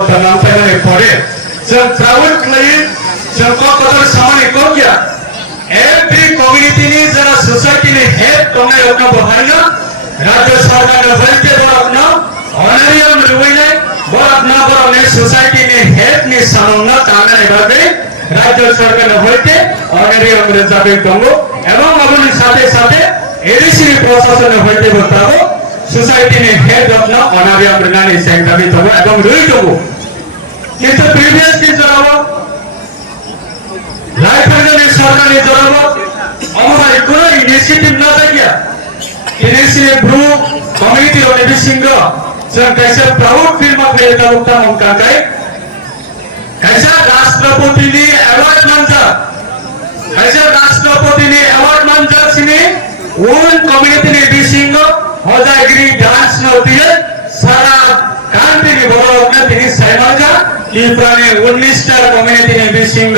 Penampilan pore, proudly, kodar samane kogya. Every community ni jara society ni head kona yokna bahayna. Rajya sarkar ne balte borapna honorarium ruwine borapna borapne society ni head ni samangna tana ebabe rajya sarkar ne balte honorarium rezabe tongo. Ebong aboni sate sate ADC প্রশাসন ne balte bortabo society ni head apna honorarium renani sengdabi tongo ebong rui tongo. কিন্তু previously জরাবো লাইফাইজের সরকারি জরাবো আমার কোনো initiative না থাকিয়া initiative group committee ও নেভিসিংহ जों कैसे proud feel मा फैल तालुका मंकाय कैसे राष्ट्रपतिनि अवार्ड मानजा कैसे राष्ट्रपतिनि अवार्ड मानजा सिने ओन कम्युनिटी नेभिसिंह होजागिरी डांस नोतिए सारा कांट्री नि बरोना तिनि साइमाजा इफ्राने 19टा कम्युनिटी नेभिसिंह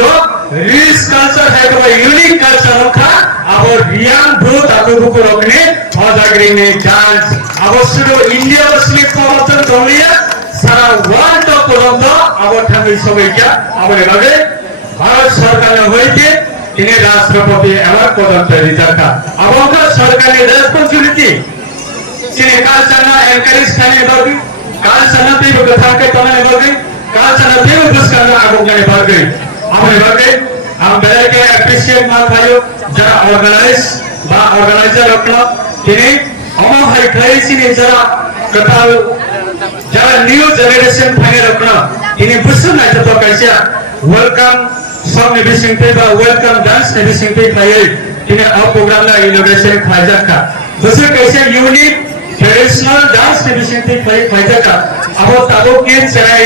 रिच कल्चर है तो यूनिक कल्चर रखा और रियांग ब्रूथ आकुबुकु रखने होजागिरी ने डांस अवश्य इंडिया मुस्लिम प्रवर्तन दलिया सारा वर्ल्ड पर्यंत आवर थांगै सबैका आवर एबागे भारत सरकार হইতে তিনি রাষ্ট্রপতি अवार्ड प्रदान करिजाखा आबोका सरकारनि रेसपन्सिबिलिटी सिने कालचाना एनकरेज खाने दबि कालचाना तेबो कथाके तनाय बगे कालचाना तेबो पुरस्कार आबोकाने बगे आवर एबागे हम बेलाके एप्रिशिएट मा थायो जरा ऑर्गेनाइज बा ऑर्गेनाइजर अपना তিনি আমার ভাই ক্লাইসিনে যারা কথা যারা নিউ জেনারেশন ফাইনে রাখনা তিনি বুঝছেন না তো কাইসা ওয়েলকাম সং নেভিসিং পে বা ওয়েলকাম ডান্স নেভিসিং পে খাইয়ে তিনি আ প্রোগ্রাম না ইনোভেশন খাইজাকা বুঝছে কাইসা ইউনিক ট্রেডিশনাল ডান্স নেভিসিং পে খাইজাকা আবো তাবো কে চাই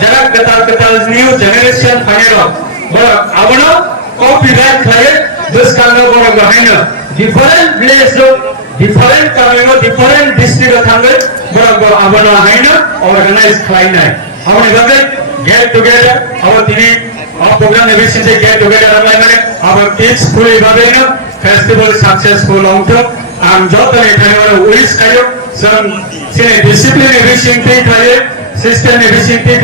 যারা কথা নিউ জেনারেশন ফাইনে রাখ বড় আবনো কপিরাইট খাইয়ে দসকানো বড় গাহাইনা different place different community different district thangwe boro abana haina organize khlaina amone babe get together our tini program eviction se get together amai mane our peacefully babe no festival successful long term and joto ekhane mane wish kayo some discipline eviction te khaye system eviction te